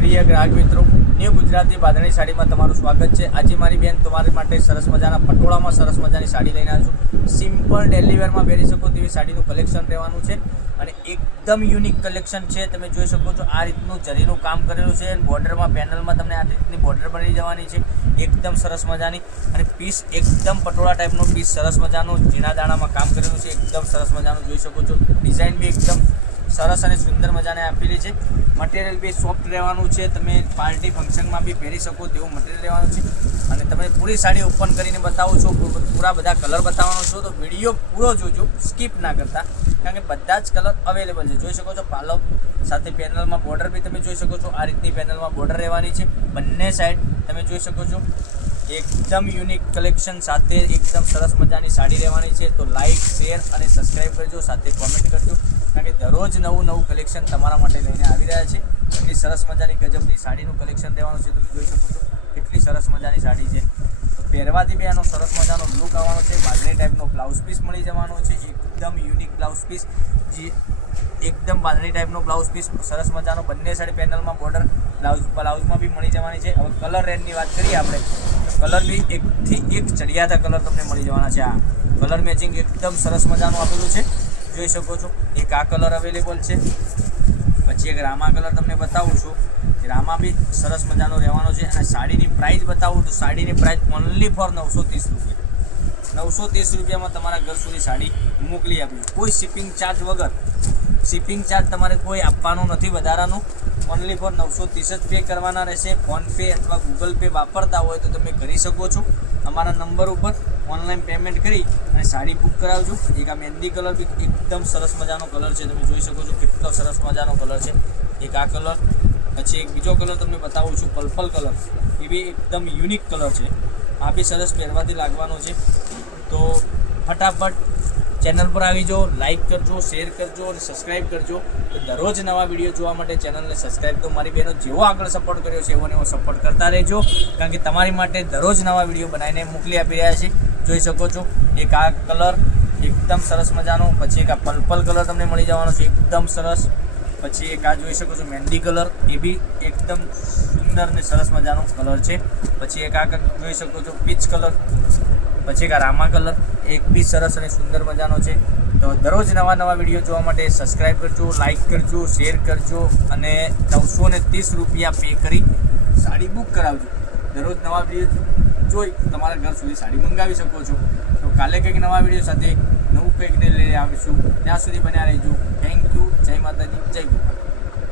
પ્રિય ગ્રાહક મિત્રો, ન્યૂ ગુજરાતી બાંધણી સાડીમાં તમારું સ્વાગત છે। આજે મારી બેન તમારી માટે સરસ મજાના પટોળામાં સરસ મજાની સાડી લઈને આવ્યો છું। સિમ્પલ ડેલી વેરમાં પહેરી શકો તેવી સાડીનું કલેક્શન રહેવાનું છે અને એકદમ યુનિક કલેક્શન છે। તમે જોઈ શકો છો આ રીતનું જરીનું કામ કરેલું છે અને બોર્ડરમાં પેનલમાં તમને આ રીતની બોર્ડર બની જવાની છે, એકદમ સરસ મજાની। અને પીસ એકદમ પટોળા ટાઈપનો પીસ સરસ મજાનું ઝીણા દાણામાં કામ કરેલું છે, એકદમ સરસ મજાનું જોઈ શકો છો। ડિઝાઇન બી એકદમ સરસ અને સુંદર મજાને આપેલી છે। મટીરિયલ બી સોફ્ટ રહેવાનું છે, તમે પાર્ટી ફંક્શનમાં બી પહેરી શકો તેવું મટીરિયલ રહેવાનું છે। અને તમે પૂરી સાડી ઓપન કરીને બતાવો છો, પૂરા બધા કલર બતાવવાનો છો તો વિડીયો પૂરો જોજો, સ્કીપ ના કરતા, કારણ કે બધા જ કલર અવેલેબલ છે। જોઈ શકો છો પાલવ સાથે પેનલમાં બોર્ડર બી તમે જોઈ શકો છો, આ રીતની પેનલમાં બોર્ડર રહેવાની છે બંને સાઈડ તમે જોઈ શકો છો। એકદમ યુનિક કલેક્શન સાથે એકદમ સરસ મજાની સાડી રહેવાની છે। તો લાઈક, શેર અને સબસ્ક્રાઈબ કરજો, સાથે કોમેન્ટ કરજો, કારણ કે દરરોજ નવું કલેક્શન તમારા માટે લઈને આવી રહ્યા છે। એટલી સરસ મજાની ગજબની સાડીનું કલેક્શન રહેવાનું છે, તમે જોઈ શકો છો કેટલી સરસ મજાની સાડી છે। તો પહેરવાથી બી આનો સરસ મજાનો લુક આવવાનો છે। બાંધણી ટાઈપનો બ્લાઉઝ પીસ મળી જવાનો છે, એકદમ યુનિક બ્લાઉઝ પીસ, જે એકદમ બાંધણી ટાઈપનો બ્લાઉઝ પીસ સરસ મજાનો, બંને સાઈડ પેનલમાં બોર્ડર, બ્લાઉઝમાં બી મળી જવાની છે। હવે કલર રેન્જની વાત કરીએ આપણે, કલર બી એકથી એક ચડિયાતા કલર તમને મળી જવાના છે। આ કલર મેચિંગ એકદમ સરસ મજાનું આપેલું છે, જોઈ શકો છો। એક આ કલર અવેલેબલ છે, પછી એક રામા કલર તમને બતાવું છું, રામા બી સરસ મજાનો રહેવાનો છે। અને સાડીની પ્રાઇસ બતાવું તો સાડીની પ્રાઇસ ઓનલી ફોર 930 રૂપિયા, 930 રૂપિયામાં તમારા ઘર સુધી સાડી મોકલી આપી, કોઈ શિપિંગ ચાર્જ વગર। શિપિંગ ચાર્જ તમારે કોઈ આપવાનો નથી વધારાનું, ઓનલી ફોર 930 જ પે કરવાના રહેશે। ફોનપે અથવા ગૂગલ પે વાપરતા હોય તો તમે કરી શકો છો, અમારા નંબર ઉપર ઓનલાઈન પેમેન્ટ કરી અને સાડી બુક કરાવજો। એક આ મહેંદી કલર બી એકદમ સરસ મજાનો કલર છે, તમે જોઈ શકો છો કેટલો સરસ મજાનો કલર છે। એક આ કલર, પછી એક બીજો કલર તમને બતાવું છું પર્પલ કલર, એ બી એકદમ યુનિક કલર છે, આ બી સરસ પહેરવાથી લાગવાનો છે। તો ફટાફટ ચેનલ પર આવી જાઓ, લાઇક કરજો, શેર કરજો અને સબસ્ક્રાઈબ કરજો। તો દરરોજ નવા વિડીયો જોવા માટે ચેનલને સબસ્ક્રાઈબ તો મારી બહેનો જેવો આગળ સપોર્ટ કર્યો છે એવો સપોર્ટ કરતા રહેજો, કારણ કે તમારી માટે દરરોજ નવા વિડીયો બનાવીને મોકલી આપી રહ્યા છે। જોઈ શકો છો એક આ કલર એકદમ સરસ મજાનો, પછી એક આ પર્પલ કલર તમને મળી જવાનો છે એકદમ સરસ, પછી એક આ જોઈ શકો છો મહેંદી કલર, એ બી એકદમ સુંદર ને સરસ મજાનો કલર છે। પછી એક આ જોઈ શકો છો પીચ કલર, પછી એક આ રામા કલર, એક બી સરસ અને સુંદર મજાનો છે। તો દરરોજ નવા વિડીયો જોવા માટે સબસ્ક્રાઈબ કરજો, લાઇક કરજો, શેર કરજો અને 930 રૂપિયા પે કરી સાડી બુક કરાવજો। દરરોજ નવા વિડીયો જોઈ તમારા ઘર સુધી સાડી મંગાવી શકો છો। તો કાલે કંઈક નવા વિડીયો સાથે નવું કંઈક લઈ આવીશું, ત્યાં સુધી બન્યા રહેજો। થેન્ક યુ, જય માતાજી, જય ગોપાલ।